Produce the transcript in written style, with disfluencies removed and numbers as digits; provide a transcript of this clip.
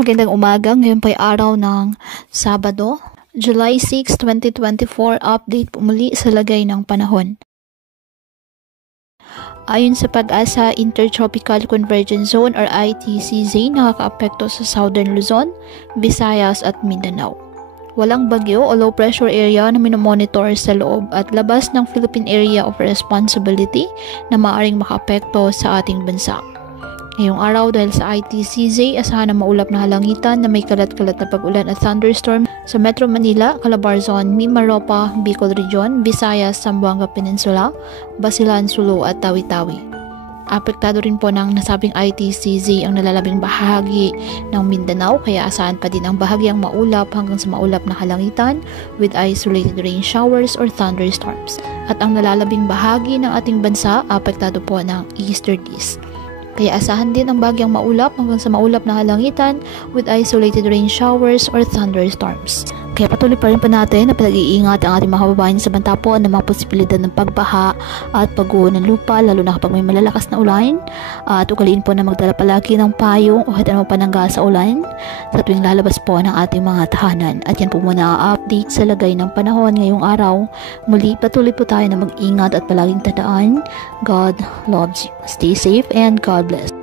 Magandang umaga, ngayon po ay araw ng Sabado, July 6, 2024, update po muli sa lagay ng panahon. Ayon sa Pag-asa, Intertropical Convergence Zone or ITCZ nakakaapekto sa Southern Luzon, Visayas at Mindanao. Walang bagyo o low pressure area na minomonitor sa loob at labas ng Philippine Area of Responsibility na maaaring makaapekto sa ating bansa. Ngayong araw dahil sa ITCZ, asahan na maulap na halangitan na may kalat-kalat na pag-ulan at thunderstorm sa Metro Manila, Calabarzon, Mimaropa, Bicol Region, Visayas, Zamboanga Peninsula, Basilan, Sulu at Tawi-Tawi. Apektado rin po ng nasabing ITCZ ang nalalabing bahagi ng Mindanao kaya asahan pa din ang bahagyang maulap hanggang sa maulap na halangitan with isolated rain showers or thunderstorms. At ang nalalabing bahagi ng ating bansa apektado po ng easterlies. Kaya asahan din ang bagyang maulap hanggang sa maulap na halangitan with isolated rain showers or thunderstorms. Kaya patuloy pa rin po natin na pinag-iingat ang ating mga kababayan sa banta po ng mga posibilidad ng pagbaha at pagguho ng lupa lalo na kapag may malalakas na ulan. At ugaliin po na magdala palagi ng payong o kahit ano panangga sa ulan sa tuwing lalabas po ng ating mga tahanan. At yan po muna ang update sa lagay ng panahon ngayong araw. Muli patuloy po tayo na mag-ingat at palaging tandaan, God loves you. Stay safe and God bless.